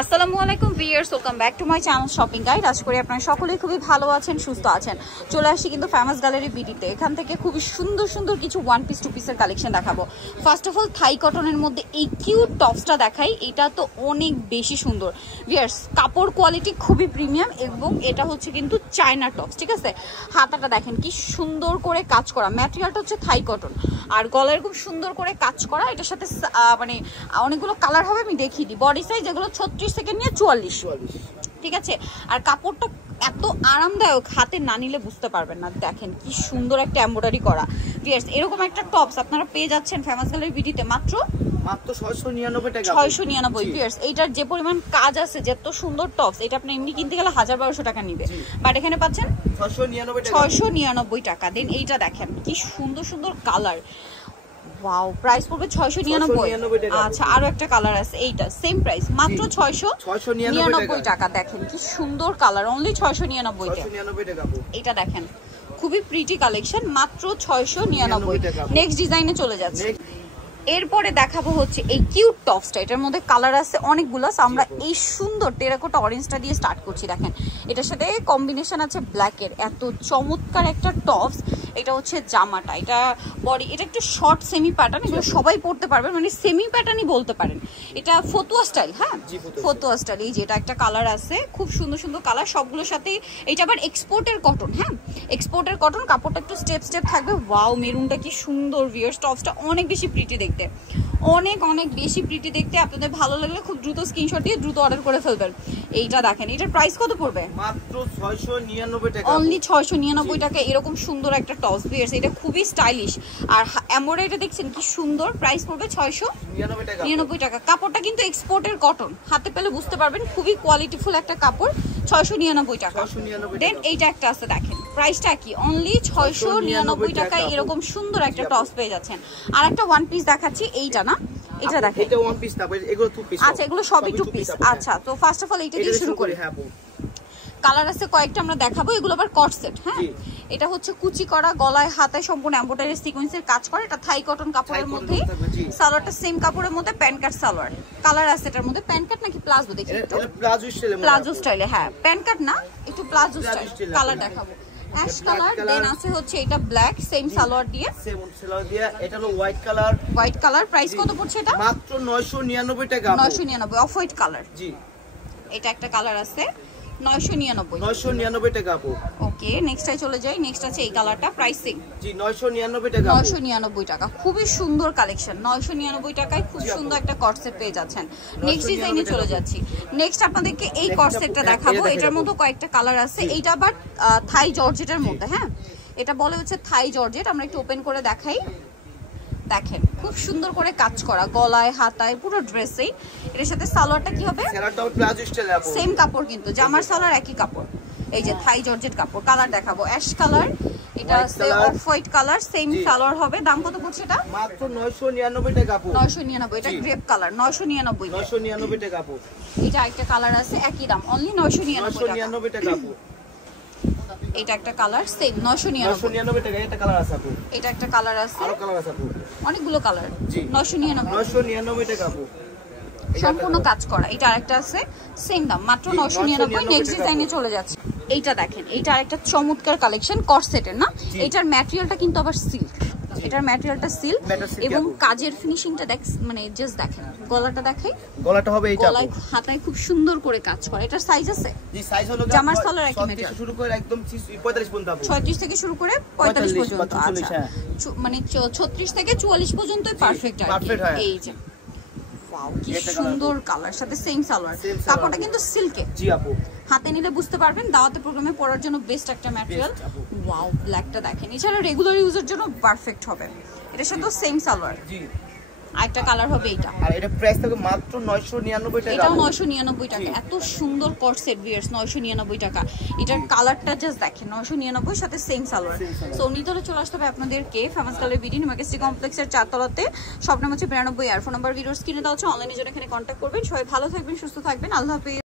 আসসালামু আলাইকুম viewers, welcome back to my channel shopping guide. আশা করি আপনারা সকলেই খুবই ভালো আছেন, সুস্থ আছেন। চলে আসি কিন্তু ফেমাস গ্যালারি বিডিতে। এখান থেকে খুবই সুন্দর সুন্দর কিছু ওয়ান পিস টু পিসের কালেকশন দেখাবো। ফার্স্ট অফ অল থাই কটনের মধ্যে এই কিউট টপসটা দেখাই। এটা তো অনেক বেশি সুন্দর ভিউয়ার্স, কাপড় কোয়ালিটি খুবই প্রিমিয়াম এবং এটা হচ্ছে কিন্তু চায়না টপস, ঠিক আছে। হাতাটা দেখেন কি সুন্দর করে কাজ করা, ম্যাটেরিয়ালটা হচ্ছে থাই কটন আর গলায় খুব সুন্দর করে কাজ করা। এটার সাথে মানে অনেকগুলো কালার হবে, আমি দেখিয়ে দিই। বডি সাইজ এগুলো 36 থেকে নিয়ে 44, ঠিক আছে। আর কাপড়টা এত আরামদায়ক, হাতে না নিলে বুঝতে পারবেন না। দেখেন কি সুন্দর একটা এমব্রয়ডারি করা ভিউয়ার্স। এরকম একটা টপস আপনারা পেয়ে যাচ্ছেন ফেমাস গ্যালারি বিডিতে মাত্র 699 টাকা। 699 ভিউয়ার্স। এইটার যে পরিমাণ কাজ আছে, যত সুন্দর টপস, এটা আপনি এমনি কিনতে গেলে 1000-1200 টাকা নিবে, বাট এখানে পাচ্ছেন 699 টাকা। দেন এইটা দেখেন কি সুন্দর সুন্দর কালার, ওয়াও। প্রাইস পড়বে 699। আচ্ছা, আরো একটা কালার আছে, এইটা সেম প্রাইস মাত্র 699 টাকা। দেখেন কি সুন্দর কালার, অনলি 699 তে। এটা দেখেন খুবই প্রিটি কালেকশন, মাত্র 699 টাকা। নেক্সট ডিজাইনে চলে যাচ্ছে। এরপরে দেখাবো হচ্ছে এই কিউট টপসটা। এটার মধ্যে কালার আছে অনেকগুলো, আমরা এই সুন্দর টেরাকোটা অরেঞ্জটা দিয়ে স্টার্ট করছি। দেখেন এটার সাথে কম্বিনেশন আছে ব্ল্যাকের, এত চমৎকার একটা টপস। এটা হচ্ছে জামাটা, এটা বডি, এটা একটু শর্ট সেমি প্যাটার্ন, এগুলো সবাই পরতে পারবেন, মানে সেমি প্যাটার্নই বলতে পারেন। এটা ফতুয়া স্টাইল, হ্যাঁ ফতুয়া স্টাইল। এই যে এটা একটা কালার আছে, খুব সুন্দর সুন্দর কালার সবগুলোর সাথে। এটা আবার এক্সপোর্টের কটন, হ্যাঁ এক্সপোর্টের কটন, কাপড়টা একটু স্টেপ স্টেপ থাকবে। ওয়াও, মেরুনটা কি সুন্দর ভিউয়ার্স। টপসটা অনেক বেশি প্রিটি দেখতে, অনেক অনেক বেশি প্রিটি দেখতে। আপনাদের ভালো লাগলে খুব দ্রুত স্ক্রিনশট দিয়ে দ্রুত অর্ডার করে ফেলবেন। এইটা দেখেন, এটার প্রাইস কত পড়বে? মাত্র 699 টাকা, অনলি 699 টাকা। এরকম সুন্দর একটা টপস ভিউয়ার্স, এটা খুবই স্টাইলিশ। আর এমব্রয়ডারিটা দেখছেন কি সুন্দর। প্রাইস পড়বে 699 টাকা। কাপড়টা কিন্তু এক্সপোর্টের কটন, হাতে পেলে বুঝতে পারবেন, খুবই কোয়ালিটিফুল একটা কাপড়। 699 টাকা। দেন এইটা একটা আছে, দেখেন প্রাইসটা কি, অনলি 699 টাকায় এরকম সুন্দর একটা টপস পেয়ে যাচ্ছেন। আর একটা ওয়ান পিস দেখাচ্ছি, এইটা না, এটা দেখেন, এটা ওয়ান পিস না, এগুলো টু পিস। আচ্ছা, এগুলো সবই টু পিস। আচ্ছা, তো ফার্স্ট অফ অল এইটা দিয়ে শুরু করি। হ্যাঁ, কালার আছে কয়েকটা, আমরা দেখাবো। এগুলো আবার কট সেট, হ্যাঁ। এটা হচ্ছে কুচি করা, গলায় হাতায় সম্পূর্ণ এমব্রয়ডারি সিকোয়েন্সের কাজ করে। এটা থাই কটন কাপড়ের মধ্যে, সালোয়ারটা সেম কাপড়ের মধ্যে, প্যান্ট কাট সালোয়ার। কালার আছে এটার মধ্যে, প্যান্ট কাট নাকি প্লাজো, দেখি একটু। প্লাজো স্টাইলে, হ্যাঁ প্যান্ট কাট না, একটু প্লাজো স্টাইল। কালার দেখাবো অ্যাশ কালার। দেন আছে হচ্ছে এটা ব্ল্যাক, সেম সালোয়ার দিয়ে, এটা হলো white colour. White colour. Price কত পড়ছে এটা? মাত্র 999 টাকা। 999, অফ হোয়াইট কালার। জি, এটা একটা কালার আছে 999 টাকা আপু। ওকে, নেক্সটটাই চলে যাই। নেক্সট আছে এই কালারটা, প্রাইসিং জি 999 টাকা। 999 টাকা, খুবই সুন্দর কালেকশন। 999 টাকায় খুব সুন্দর একটা কট সেট পেয়ে যাচ্ছেন। নেক্সট ডিজাইনে চলে যাচ্ছি। নেক্সট আপনাদেরকে এই কট সেটটা দেখাবো। এটার মধ্যে কয়েকটা কালার আছে। এইটা আবার থাই জর্জেটের মধ্যে, হ্যাঁ এটা বলে হচ্ছে থাই জর্জেট। আমরা একটু ওপেন করে দেখাই। দেখেন খুব সুন্দর করে কাজ করা, গলায় হাতায় পুরো ড্রেসেই। এর সাথে সালোয়ারটা কি হবে? সালোয়ারটাও প্লাজো স্টাইল আপু, সেম কাপড় কিন্তু, জামার সালোয়ার একই কাপড়। এই যে থাই জর্জেট কাপড়। কালার দেখাবো অ্যাশ কালার, এটা আছে off white colour, same salwar হবে। দাম কত পড়ছে এটা? মাত্র 999 টাকা আপু। 999। এটা গ্রেপ কালার, 999 টাকা আপু। এটা একটা কালার আছে একই দাম, অনলি 999 টাকা আপু। এটা একটা কালার সেম 999 টাকা। এটা কালার আছে আপু, এটা একটা কালার আছে, আরো কালার আছে আপু, অনেকগুলো কালার। জি 999 টাকা আপু, সম্পূর্ণ কাজ করা। এটা আরেকটা আছে সেম দাম, মাত্র 999। নেক্সট ডিজাইনে চলে যাচ্ছে। এইটা দেখেন, এইটা আরেকটা চমৎকার কালেকশন কট সেটের না। এটার ম্যাটেরিয়ালটা কিন্তু আবার সিল্ক, এটার ম্যাটেরিয়ালটা সিল্ক এবং কাজের ফিনিশিংটা দেখ, মানে জাস্ট দেখেন। গলাটা দেখাই, গলাটা হবে এইটা, গলায় হাতায় খুব সুন্দর করে কাজ করে। এটার সাইজ আছে, জি সাইজ হলো জামার সালোয়ার একই ম্যাটেরিয়াল, শুরু করে একদম 45 পর্যন্ত আপু। 36 থেকে শুরু করে 45 পর্যন্ত। আচ্ছা, মানে 36 থেকে 44 পর্যন্তই পারফেক্ট আর এই যে। ওয়াও, কি সুন্দর কালার, সাথে সেম সালোয়ার। কাপড়টা কিন্তু সিল্কে, জি আপু। হাতে নিলে বুঝতে পারবেন, দাওয়াতে প্রোগ্রামে পরার জন্য বেস্ট একটা ম্যাটেরিয়াল। ওয়াও, ব্ল্যাকটা দেখেন, এছাড়া রেগুলার ইউজের জন্য পারফেক্ট হবে। এটার সাথে সেম সালোয়ার, জি। আরেকটা কালার হবে এইটা, আর এটা প্রাইস থাকে মাত্র 999 টাকা। এটাও 999 টাকা। এত সুন্দর কট সেট ভিউয়ার্স, 999 টাকা। এটার কালারটা জাস্ট দেখেন, 999 সাথে সেম সালোয়ার। সো নিতলে চলে আসতে হবে আপনাদেরকে ফেমাস কালার বিডি নিমাকেসি কমপ্লেক্সের 4 তলাতে। সব নাম হচ্ছে 92 আর ফোন নাম্বার ভিডিওর স্ক্রিনে দেওয়া আছে। অনলাইনে জন্য এখানে কন্ট্যাক্ট করবেন। সবাই ভালো থাকবেন, সুস্থ থাকবেন, আল্লাহ হাফেজ।